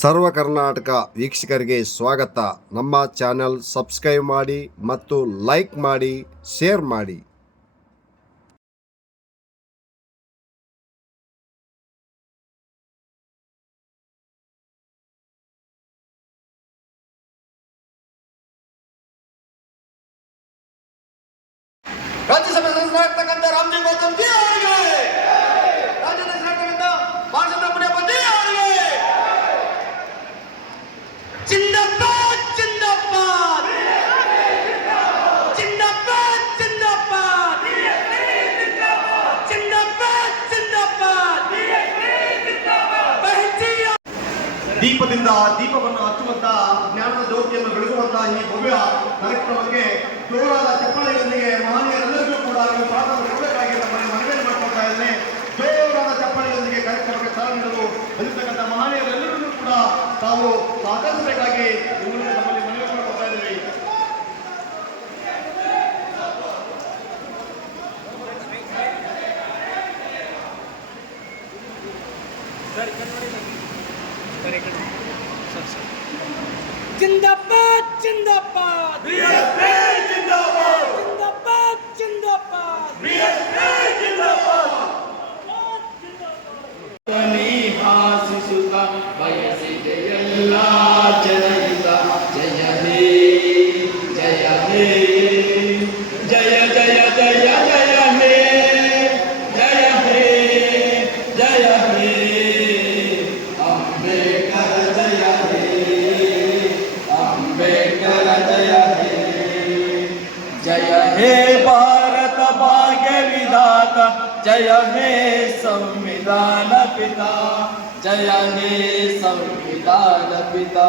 ಸರ್ವ ಕರ್ನಾಟಕ ವೀಕ್ಷಕರಿಗೆ ಸ್ವಾಗತ. ನಮ್ಮ ಚಾನೆಲ್ ಸಬ್ಸ್ಕ್ರೈಬ್ ಮಾಡಿ ಮತ್ತು ಲೈಕ್ ಮಾಡಿ, ಶೇರ್ ಮಾಡಿ. ರಾಜ್ಯಸಭೆ ಸದಸ್ಯರಾಗಿರ್ತಕ್ಕಂಥ ರಾಮಜಿ ಗೌತಮ್ ಜಿ ಅವರಿಗೆ, ರಾಜ್ಯದ ಸದಸ್ಯರಾಗಿರ್ತಕ್ಕಂಥ ಬಾಲಚಂದ್ರ ಪುಣ್ಯಪತಿ ಅವರಿಗೆ ಜಿಂದಾಬಾದ್ ಜಿಂದಾಬಾದ್ ಜಿಂದಾಬಾದ್ ಜಿಂದಾಬಾದ್ ಜಿಂದಾಬಾದ್ ಜಿಂದಾಬಾದ್. ದೀಪದಿಂದ ದೀಪವನ್ನು ಹಚ್ಚುವಂತ ಜ್ಞಾನದ ಜ್ಯೋತಿಯನ್ನು ಬೆಳಗುವಂತಹ ಈ ಭವ್ಯ ಕಾರ್ಯಕ್ರಮಕ್ಕೆ ಜೋರಾದ ಚಪ್ಪಾಳೆಯೊಂದಿಗೆ ಮಹನೀಯರೆಲ್ಲರಿಗೂ ಕೂಡ ಪ್ರಾರ್ಥನೆ ಕೊಡಬೇಕಾಗಿ ನಮ್ಮಲ್ಲಿ ಮನವಿಯನ್ನು ಮಾಡಿಕೊಳ್ತಾ ಇದ್ದೇನೆ. ಜೋರಾದ ಚಪ್ಪಾಳೆಯೊಂದಿಗೆ ಕಾರ್ಯಕ್ರಮಕ್ಕೆ ಚಾಲನೆ ನೀಡಲು ಬಂದಿರತಕ್ಕಂಥ ಮಹನೀಯರೆಲ್ಲರಿಗೂ ಕೂಡ ತಾವು ಸಹಕರಿಸಬೇಕಾಗಿ ನಮ್ಮಲ್ಲಿ ಮನವಿ ಮಾಡಿಕೊಳ್ತಾ ಇದ್ದೀವಿ. जिंदाबाद जिंदाबाद बीएसपी जिंदाबाद जिंदाबाद जिंदाबाद बीएसपी जिंदाबाद. ಹಾಸಿಸುತ್ತ ಬಯಸಿದೆಯಲ್ಲ ಜನಹಿತ. ಜಯ ಹೇ ಜಯ ಹೇ ಜಯ ಜಯ ಜಯ ಜಯ ಹೇ ಜಯ ಹೇ ಜಯ ಹೇ ಅಂಬೇಡ್ಕರ ಜಯ ಹೇ ಅಂಬೇಡ್ಕರ ಜಯ ಹೇ ಜಯ ಹೇ ಭಾರತ ಭಾಗ್ಯ ವಿಧಾತ. जय हे संविधान पिता जय हे संविधान पिता.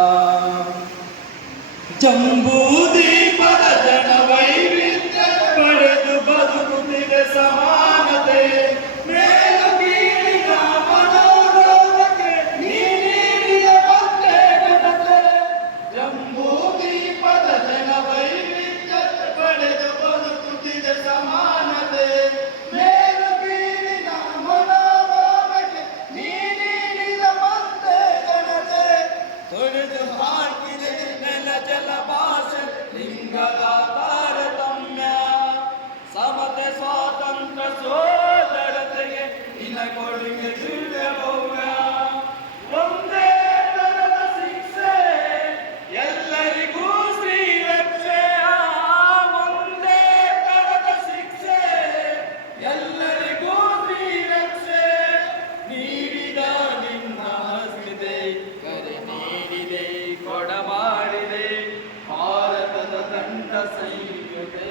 जंबूदीपದ ಜನ ವೈವಿಧ್ಯ ಪಡೆದು ಬದುಕುತ್ತಿದೆ ಸಮಾನತೆ. ಮೇಲು ಕೀಳಿನ ಮನೋರೋಧಕ್ಕೆ ನೀಡಿದ ಒಂದೇ ಘನತೆ. ಜಂಬೂದೀಪದ ಜನ ವೈವಿಧ್ಯ ಪಡೆದು ಬದುಕುತ್ತಿದೆ ಸಮಾನತೆ. ತೊಡೆದು ಹಾಕಿದೆ ನೆಲ ಜಲ ಭಾಷೆ ಲಿಂಗದ ತಾರತಮ್ಯ. ಸಮತೆ ಸ್ವಾತಂತ್ರ್ಯ ಸೋದರತೆಗೆ ನಿನ ಕೊಡುಗೆ ದಿವ್ಯ ಭವ್ಯ. ಒಂದೇ ತರದ ಶಿಕ್ಷೆ ಎಲ್ಲರಿಗೂ ಶ್ರೀರಕ್ಷೆ. ಒಂದೇ ತರದ ಶಿಕ್ಷೆ ಎಲ್ಲರಿಗೂ ಶ್ರೀರಕ್ಷೆ. ನೀಡಿದ ನಿನ್ನ ಹಸ್ತಿದೆ ಕರೆ ನೀಡಿದೆ ಕೊಡಮಾಡಿದೆ. ಭಾರತದ ದಂಡ ಸಂಯುತೆ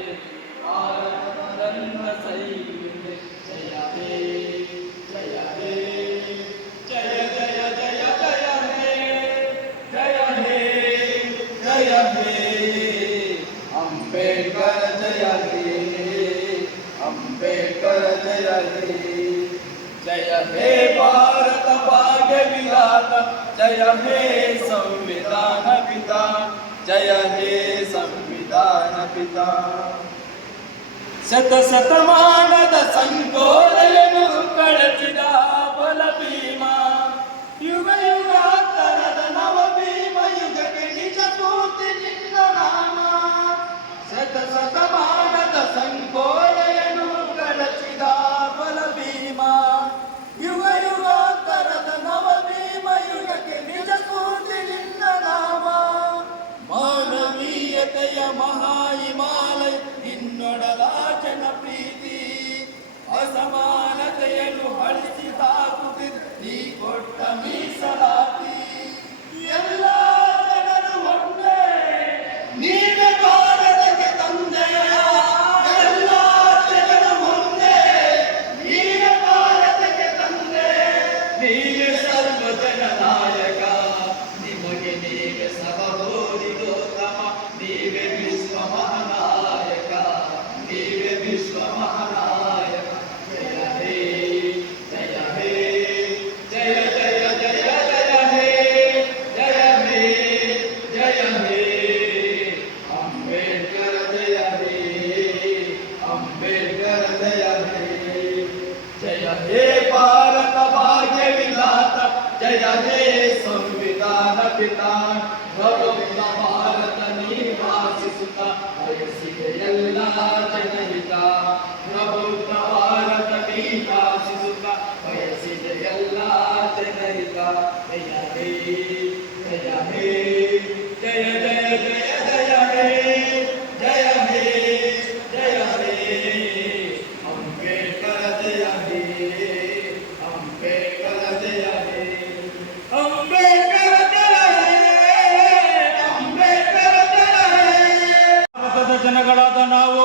ಭಾರತದ ದಂಡ ಸಂಯುತೆ. ಜಯ ಹೇ ಜಯ ಹೇ ಜಯ ಜಯ ಜಯ ಜಯ ಹೇ ಜಯ ಹೇ ಜಯ ಹೇ ಅಂಬೇಡ್ಕರ ಜಯ ಹೇ ಅಂಬೇಡ್ಕರ ಜಯ ಹೇ जय हे भारत भाग्य विधाता. जय हे संविधान पिता जय हे संविधान पिता. ಶತ ಶತಮಾನದ ಸಂಕೋಲೆಯನ್ನು ಕಳಚಿದ ಬಲ ಭೀಮ. ಯುಗ ಯುಗಾಂತರದ ನವ ಭೀಮ ಯುಗಕ್ಕೆ ನಿಜ ಸ್ಫೂರ್ತಿ ನಿನ್ನ ನಾಮ. ಶತ ಶತಮಾನದ ಸಂಕೋಲೆಯನ್ನು ಕಳಚಿದ ಬಲ ಭೀಮ. ಯುಗ ಯುಗಾಂತರದ ನವ ಭೀಮ ಯುಗಕ್ಕೆ ನಿಜ ಸ್ಫೂರ್ತಿ ನಿನ್ನ ನಾಮ. ಮಾನವೀಯತೆಯ ಮಹಾ ಹಿಮಾಲಯ ನಿನ್ನೊಡಲ ಜನ ಪ್ರೀತಿ. ಅಸಮಾನತೆಯನ್ನು ಅಳಿಸಿ ಹಾಕುತ್ತಿದ್ದ ನೀ ಕೊಟ್ಟ ಮೀಸಲಾತಿ. ಎಲ್ಲ ಜನರು ಒಂದೇ ನೀವೇ ಭಾರತಕ್ಕೆ ತಂದೆಯ. ಎಲ್ಲ ಜನರು ಒಂದೇ ನೀವೇ ಭಾರತಕ್ಕೆ ತಂದೆ. ನೀವೇ ಸರ್ವಜನ ನಾಯಕ ನಿಮಗೆ ನೀವೇ ಸಹಬೋಧಿಗೋತ್ತಮ. ನೀವೇ ವಿಶ್ವ ಮಹಾನಾಯಕ ನೀವೇ ವಿಶ್ವ ಮಹಾನಾಯಕ. ಜಯ ಹೇ ಜಯ ಹೇ ಜಯ ಜಯ ಜಯ ಜಯ ಹೇ ಜಯ ಹೇ ಭಾರತ ನಿವಾಸಿಸುತ್ತ ಬಯಸಿದೆ ಎಲ್ಲ ಜನಹಿತ ಪ್ರಬುದ್ಧ ಭಾರತ ವಿಕಾಸಿಸುತ್ತ ಬಯಸಿದೆ ಎಲ್ಲ ಜನಹಿತ ಜಯ ಹೇ ಜಯ ಹೇ ಜಯ ಜಯ ಜಯ ಜಯ ಹೇ ಜಯ ಹೇ ಜಯ ಹೇ ಅಂಬೇಡ್ಕರ ಜಯ ಹೇ ಅಂಬೇಡ್ಕರ ಜಯ ಹೇ ಅಂಬೇಡ್ಕರ ಜಯ ಹೇ ಅಂಬೇಡ್ಕರ ಜಯ ಹೇ. ಭಾರತದ ಜನಗಳಾದ ನಾವು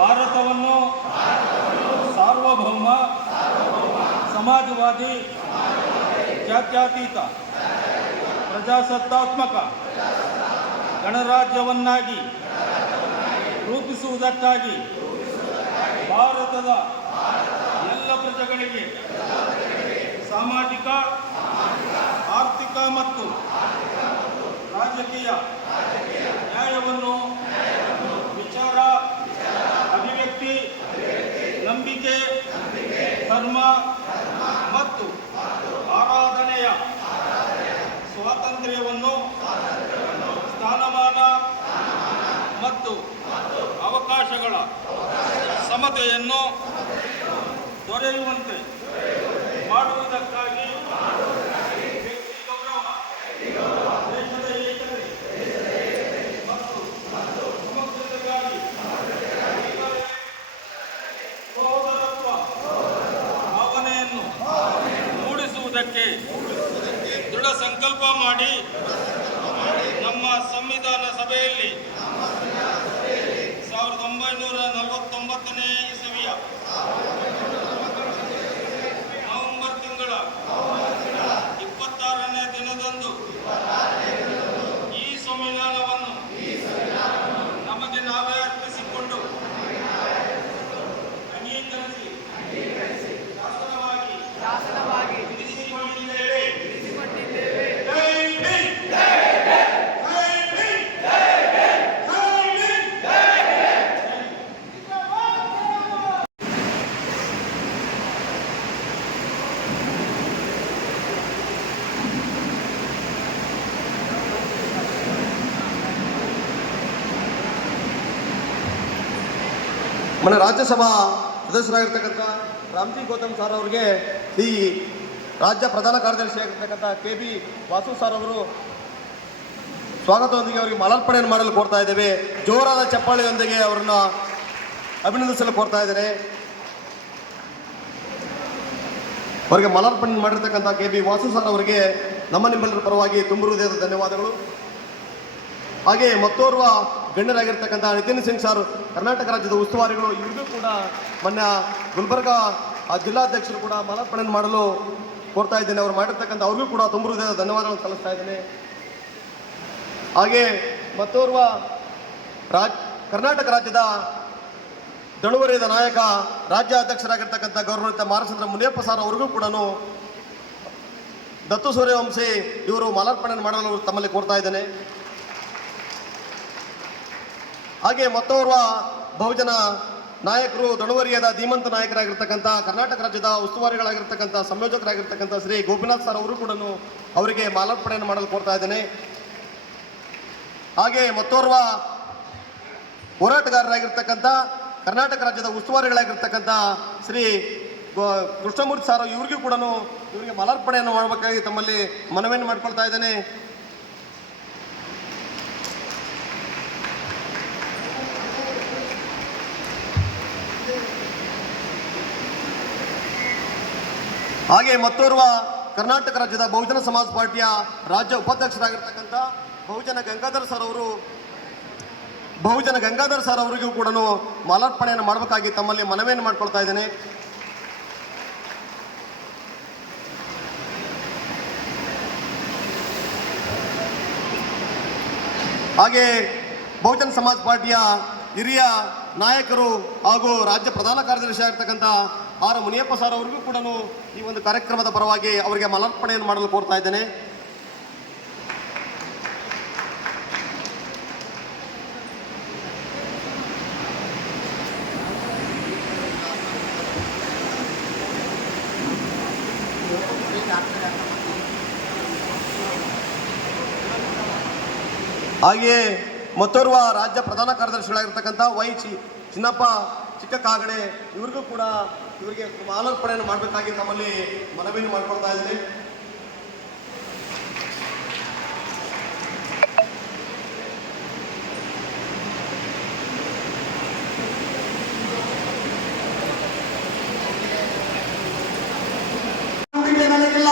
ಭಾರತವನ್ನು ಸಾರ್ವಭೌಮ ಸಮಾಜವಾದಿ ಜಾತ್ಯತೀತ ಪ್ರಜಾಸತ್ತಾತ್ಮಕ ಗಣರಾಜ್ಯವನ್ನಾಗಿ ರೂಪಿಸುವುದಕ್ಕಾಗಿ ಭಾರತದ ಎಲ್ಲ ಪ್ರಜೆಗಳಿಗೆ ಸಾಮಾಜಿಕ ಆರ್ಥಿಕ ಮತ್ತು ರಾಜಕೀಯ ನ್ಯಾಯವನ್ನು ವಿಚಾರ ಅಭಿವ್ಯಕ್ತಿ ನಂಬಿಕೆ ಧರ್ಮ ಮತ್ತು ಆರಾಧನೆಯ ಸ್ವಾತಂತ್ರ್ಯವನ್ನು ಸ್ಥಾನಮಾನ ಮತ್ತು ಅವಕಾಶಗಳ ಸಮತೆಯನ್ನು ದೊರೆಯುವಂತೆ ಮಾಡುವುದಕ್ಕಾಗಿ ವ್ಯಕ್ತಿ ಗೌರವ ದೇಶದ ಏಕತೆ ಮತ್ತು ಸಮಗ್ರತೆಗಾಗಿ ಸಹೋದರತ್ವ ಭಾವನೆಯನ್ನು ಮೂಡಿಸುವುದಕ್ಕೆ ದೃಢ ಸಂಕಲ್ಪ ಮಾಡಿ ನಮ್ಮ ಸಂವಿಧಾನ ಸಭೆಯಲ್ಲಿ 1949ನೇ ಇಸವಿಯ ನವೆಂಬರ್ ತಿಂಗಳ 26ನೇ ದಿನದಂದು ಈ ಸಂವಿಧಾನವನ್ನು ನಮಗೆ ನಾವೇ ಅರ್ಪಿಸಿಕೊಂಡು ಅಂಗೀಕರಿಸಿ ಶಾಸನವಾಗಿ ಇರಿಸಿಕೊಂಡಿದ್ದೇವೆ. ಜೈ ಭೀಮ್. ಜೈ ಭೀಮ್. ಜೈ మన ರಾಜ್ಯಸಭಾ ಸದಸ್ಯರಾಗಿರ್ತಕ್ಕಂಥ ರಾಮ್ಜಿ ಗೌತಮ್ ಸರ್ ಅವರಿಗೆ ಈ ರಾಜ್ಯ ಪ್ರಧಾನ ಕಾರ್ಯದರ್ಶಿ ಆಗಿರ್ತಕ್ಕಂಥ KB ವಾಸು ಸರ್ ಅವರು ಸ್ವಾಗತದೊಂದಿಗೆ ಅವರಿಗೆ ಮಾಲಾರ್ಪಣೆಯನ್ನು ಮಾಡಲು ಕೋರ್ತಾ ಇದ್ದೇವೆ. ಜೋರಾದ ಚಪ್ಪಾಳೆಯೊಂದಿಗೆ ಅವರನ್ನು ಅಭಿನಂದಿಸಲು ಕೋರ್ತಾ ಇದ್ದೇನೆ. ಅವರಿಗೆ ಮಾಲಾರ್ಪಣೆ ಮಾಡಿರ್ತಕ್ಕಂಥ KB ವಾಸು ಸರ್ ಅವರಿಗೆ ನಿಮ್ಮೆಲ್ಲರ ಪರವಾಗಿ ತುಂಬ ಹೃದಯದ ಧನ್ಯವಾದಗಳು. ಹಾಗೆ ಮತ್ತೋರ್ವ ಗಣ್ಯರಾಗಿರ್ತಕ್ಕಂಥ ನಿತಿನ್ ಸಿಂಗ್ ಸರ್ ಕರ್ನಾಟಕ ರಾಜ್ಯದ ಉಸ್ತುವಾರಿಗಳು, ಇವರಿಗೂ ಕೂಡ ಮೊನ್ನೆ ಗುಲ್ಬರ್ಗಾ ಜಿಲ್ಲಾಧ್ಯಕ್ಷರು ಕೂಡ ಮಾಲಾರ್ಪಣೆ ಮಾಡಲು ಕೋರ್ತಾ ಇದ್ದೇನೆ. ಅವರು ಮಾಡಿರ್ತಕ್ಕಂಥ ಅವ್ರಿಗೂ ಕೂಡ ತುಂಬ ಹೃದಯದ ಧನ್ಯವಾದಗಳನ್ನು ಸಲ್ಲಿಸ್ತಾ ಇದ್ದೇನೆ. ಹಾಗೆ ಮತ್ತೋರ್ವ ಕರ್ನಾಟಕ ರಾಜ್ಯದ ದಳುವರಿಯದ ನಾಯಕ ರಾಜ್ಯ ಅಧ್ಯಕ್ಷರಾಗಿರ್ತಕ್ಕಂಥ ಗೌರವಾನ್ವಿತ ಮಾರಚಂದ್ರ ಮುನಿಯಪ್ಪ ಸರ್ ಅವರಿಗೂ ಕೂಡ ದತ್ತು ಸೂರ್ಯವಂಶಿ ಇವರು ಮಾಲಾರ್ಪಣೆ ಮಾಡಲು ತಮ್ಮಲ್ಲಿ ಕೋರ್ತಾ ಇದ್ದೇನೆ. ಹಾಗೆ ಮತ್ತೋರ್ವ ಬಹುಜನ ನಾಯಕರು ದಳುವರಿಯದ ಧೀಮಂತ ನಾಯಕರಾಗಿರ್ತಕ್ಕಂಥ ಕರ್ನಾಟಕ ರಾಜ್ಯದ ಉಸ್ತುವಾರಿಗಳಾಗಿರ್ತಕ್ಕಂಥ ಸಂಯೋಜಕರಾಗಿರ್ತಕ್ಕಂಥ ಶ್ರೀ ಗೋಪಿನಾಥ್ ಸರ್ ಅವರು ಕೂಡ ಅವರಿಗೆ ಮಾಲಾರ್ಪಣೆಯನ್ನು ಮಾಡಲು ಕೋರ್ತಾ ಇದ್ದೇನೆ. ಹಾಗೆ ಮತ್ತೋರ್ವ ಹೋರಾಟಗಾರರಾಗಿರ್ತಕ್ಕಂಥ ಕರ್ನಾಟಕ ರಾಜ್ಯದ ಉಸ್ತುವಾರಿಗಳಾಗಿರ್ತಕ್ಕಂಥ ಶ್ರೀ ಕೃಷ್ಣಮೂರ್ತಿ ಸರ್ ಇವರಿಗೂ ಕೂಡ ಇವರಿಗೆ ಮಾಲಾರ್ಪಣೆಯನ್ನು ಮಾಡಬೇಕಾಗಿ ತಮ್ಮಲ್ಲಿ ಮನವಿಯನ್ನು ಮಾಡಿಕೊಳ್ತಾ ಇದ್ದೇನೆ. ಹಾಗೆ ಮತ್ತೋರ್ವ ಕರ್ನಾಟಕ ರಾಜ್ಯದ ಬಹುಜನ ಸಮಾಜ ಪಾರ್ಟಿಯ ರಾಜ್ಯ ಉಪಾಧ್ಯಕ್ಷರಾಗಿರ್ತಕ್ಕಂಥ ಬಹುಜನ ಗಂಗಾಧರ್ ಸರ್ ಅವರಿಗೂ ಕೂಡ ಮಾಲಾರ್ಪಣೆಯನ್ನು ಮಾಡಬೇಕಾಗಿ ತಮ್ಮಲ್ಲಿ ಮನವಿಯನ್ನು ಮಾಡಿಕೊಳ್ತಾ ಇದ್ದೇನೆ. ಹಾಗೆ ಬಹುಜನ ಸಮಾಜ ಪಾರ್ಟಿಯ ಹಿರಿಯ ನಾಯಕರು ಹಾಗೂ ರಾಜ್ಯ ಪ್ರಧಾನ ಕಾರ್ಯದರ್ಶಿ ಆಗಿರ್ತಕ್ಕಂಥ ಆರ್ ಮುನಿಯಪ್ಪ ಸರ್ ಅವರಿಗೂ ಕೂಡ ಈ ಒಂದು ಕಾರ್ಯಕ್ರಮದ ಪರವಾಗಿ ಅವರಿಗೆ ಮಾಲಾರ್ಪಣೆಯನ್ನು ಮಾಡಲು ಕೋರ್ತಾ ಇದ್ದೇನೆ. ಹಾಗೆಯೇ ಮತ್ತೋರ್ವ ರಾಜ್ಯ ಪ್ರಧಾನ ಕಾರ್ಯದರ್ಶಿಗಳಾಗಿರ್ತಕ್ಕಂಥ ಚಿನ್ನಪ್ಪ ಚಿಕ್ಕ ಕಾಗಡೆ ಇವ್ರಿಗೂ ಕೂಡ ಇವರಿಗೆ ಮಾಲಾರ್ಪಣೆಯನ್ನು ಮಾಡಬೇಕಾಗಿ ನಮ್ಮಲ್ಲಿ ಮನವಿಯನ್ನು ಮಾಡಿಕೊಳ್ತಾ ಇದ್ದೀನಿ. ನನಗಿಲ್ಲ,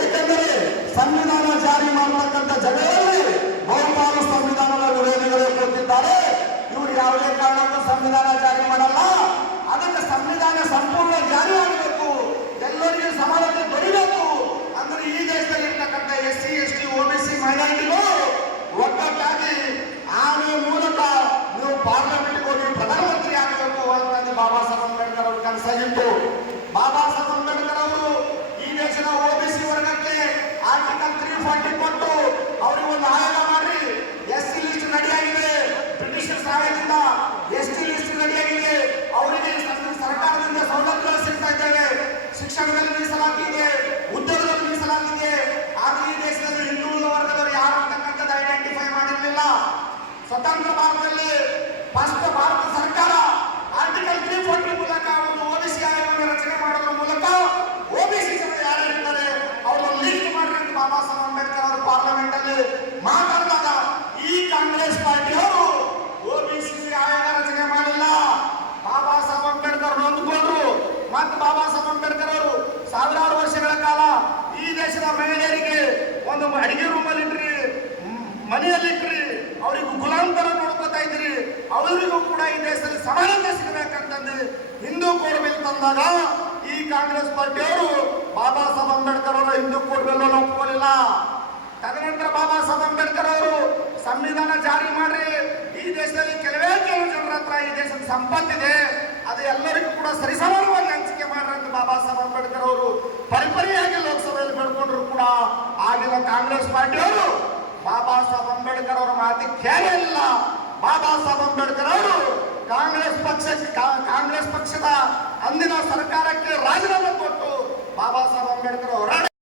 ಏಕೆಂದರೆ ಸಂವಿಧಾನ ಜಾರಿ ಮಾಡತಕ್ಕಂಥ ಜಗದಲ್ಲಿ ಬಹುಪಾಲು ಸಂವಿಧಾನದ ವಿರೋಧಿಗಳು ಕೂತಿದ್ದಾರೆ. ಇವರು ಯಾವುದೇ ಕಾರಣಕ್ಕೂ ಸಂವಿಧಾನ ಜಾರಿ ಮಾಡಲ್ಲ. ಅದಕ್ಕೆ ಸಂವಿಧಾನ ಸಂಪೂರ್ಣ ಜಾರಿ ಆಗಬೇಕು, ಎಲ್ಲರಿಗೂ ಸಮಾನತೆ ದೊರೆಯಬೇಕು. ಅಂದ್ರೆ ಈ ದೇಶದಲ್ಲಿ ಇರ್ತಕ್ಕಂಥ SC ST OBC ಮೈನಾರಿಟಿಗಳು ಒಗ್ಗಟ್ಟಾಗಿ ಆನೆ ಮೂಲಕ ನೀವು ಪಾರ್ಲಿಮೆಂಟ್ಗೆ ಹೋಗಿ ಪ್ರಧಾನಮಂತ್ರಿ ಆಗಬೇಕು ಅಂತ ಬಾಬಾ ಸಾಹೇಬ್ ಅಂಬೇಡ್ಕರ್ ಅವರು ಕನಸಾಗಿತ್ತು. ಬಾಬಾ ಸಾಹೇಬ್ ಅಂಬೇಡ್ಕರ್ ಅವರು ಈ ದೇಶದ OBC ವರ್ಗಕ್ಕೆ ಆರ್ಟಿಕಲ್ 340 ಕೊಟ್ಟು ಅವರಿಗೆ ಒಂದು ಆಯೋಗ ಮಾಡಿ SC ಲಿಸ್ಟ್ ರೆಡಿಯಾಗಿದೆ. ಬ್ರಿಟಿಷರ ಸಹಾಯದಿಂದ ST ಲಿಸ್ಟ್ ರೆಡಿಯಾಗಿದೆ. ಅವರಿಗೆ ಸರ್ಕಾರದಿಂದ ಸೌಲಭ್ಯಗಳು ಸಿಗ್ತಾ ಇದ್ದೇವೆ. ಶಿಕ್ಷಣದಲ್ಲಿ ಮೀಸಲಾತಿ ಇದೆ, ಉದ್ಯೋಗದಲ್ಲಿ ಮೀಸಲಾತಿ ಇದೆ. ಆದರೆ ಈ ದೇಶದಲ್ಲಿ ಹಿಂದುಳಿದ ವರ್ಗದವರು ಯಾರು ಅಂತಕ್ಕಂಥದ್ದು ಐಡೆಂಟಿಫೈ ಮಾಡಿರಲಿಲ್ಲ. ಸ್ವತಂತ್ರ ಭಾರತದಲ್ಲಿ ಫಸ್ಟ್ ಭಾರತ ಸರ್ಕಾರ ಆರ್ಟಿಕಲ್ 340 ಮೂಲಕ ಒಂದು OBC ಆಯೋಗವನ್ನು ರಚನೆ ಮಾಡೋದ್ರ ಮೂಲಕ OBC ಜನ ಯಾರಿದ್ದಾರೆ ಅವರನ್ನು ಲೀಸ್ಟ್ ಮಾಡ್ರಿ ಅಂತ ಬಾಬಾ ಸಾಹೇಬ್ ಅಂಬೇಡ್ಕರ್ ಅವರು ಪಾರ್ಲಿಮೆಂಟ್ ಅಲ್ಲಿ ಮಾತಾಡಿದಾಗ ಈ ಕಾಂಗ್ರೆಸ್ ಪಾರ್ಟಿಯವರು OBC ಆಯೋಗ ರಚನೆ ಮಾಡಿಲ್ಲ. ಬಾಬಾ ಸಾಹೇಬ್ ಅಂಬೇಡ್ಕರ್ ನೊಂದುಕೊಂಡ್ರು. ಮತ್ತು ಬಾಬಾ ಸಾಹೇಬ್ ಅಂಬೇಡ್ಕರ್ ಅವರು ಸಾವಿರಾರು ವರ್ಷಗಳ ಕಾಲ ಈ ದೇಶದ ಮಹಿಳೆಯರಿಗೆ ಒಂದು ಅಡಿಗೆ ರೂಮಲ್ಲಿ ಇಟ್ರಿ, ಮನೆಯಲ್ಲಿಟ್ರಿ, ಅವರಿಗೂ ಗುಲಾಂತರ ನೋಡ್ಕೊತಾ ಇದ್ರಿ. ಅವರಿಗೂ ಕೂಡ ಈ ದೇಶದಲ್ಲಿ ಸಮಾನತೆ ಸಿಗಬೇಕಂತಂದು ಹಿಂದೂ ಕೋಡ್ ಬಿಲ್ ತಂದಾಗ ಈ ಕಾಂಗ್ರೆಸ್ ಪಾರ್ಟಿಯವರು ಬಾಬಾ ಸಾಹೇಬ್ ಅಂಬೇಡ್ಕರ್ ಅವರ ಹಿಂದೂ ಕೋಡ್ ಬಿಲ್ ಒಪ್ಕೊಳ್ಳಿಲ್ಲ. ತದನಂತರ ಬಾಬಾ ಸಾಹೇಬ್ ಅಂಬೇಡ್ಕರ್ ಅವರು ಸಂವಿಧಾನ ಜಾರಿ ಮಾಡ್ರಿ, ಈ ದೇಶದಲ್ಲಿ ಕೆಲವೇ ಕೆಲವು ಜನರ ಹತ್ರ ಈ ದೇಶದ ಸಂಪತ್ತಿದೆ, ಅದು ಎಲ್ಲರಿಗೂ ಕೂಡ ಸರಿಸಮಾನವಾಗಿ ಹಂಚಿಕೆ ಮಾಡ್ರಿ ಅಂತ ಬಾಬಾ ಸಾಹೇಬ್ ಅಂಬೇಡ್ಕರ್ ಅವರು ಪರಿಪರಿಯಾಗಿ ಲೋಕಸಭೆಯಲ್ಲಿ ಬೇಡ್ಕೊಂಡ್ರು ಕೂಡ ಆಗಿನ ಕಾಂಗ್ರೆಸ್ ಪಾರ್ಟಿಯವರು ಬಾಬಾ ಸಾಹೇಬ್ ಅಂಬೇಡ್ಕರ್ ಅವರ ಮಾತಿ ಕೇಳಲಿಲ್ಲ. ಬಾಬಾ ಸಾಹೇಬ್ ಅಂಬೇಡ್ಕರ್ ಅವರು ಕಾಂಗ್ರೆಸ್ ಪಕ್ಷದ ಅಂದಿನ ಸರ್ಕಾರಕ್ಕೆ ರಾಜೀನಾಮೆ ಕೊಟ್ಟು ಬಾಬಾ ಸಾಹೇಬ್ ಅಂಬೇಡ್ಕರ್ ಹೋರಾಟ